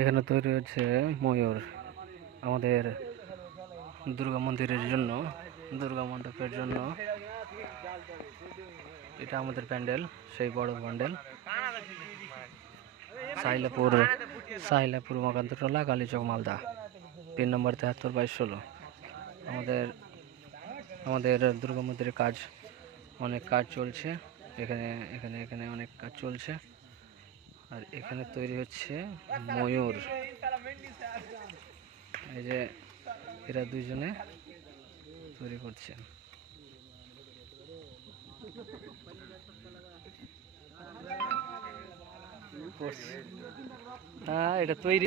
এখানে তৈরি হচ্ছে ময়ূর, আমাদের দুর্গা মন্দিরের জন্য, দুর্গা মণ্ডপের জন্য। এটা আমাদের প্যান্ডেল, সেই বড় প্যান্ডেল। সাইলাপুর সাইলাপুর মকান্তটোলা কালীচক মালদা। পিন নম্বর তেহাত্তর, বাইশ ষোলো। আমাদের আমাদের দুর্গা মন্দিরের কাজ, অনেক কাজ চলছে। এখানে এখানে এখানে অনেক কাজ চলছে। আর এখানে তৈরি হচ্ছে ময়ূর। এই যে এরা দুইজনে তৈরি করছে। হ্যাঁ এটা তৈরি।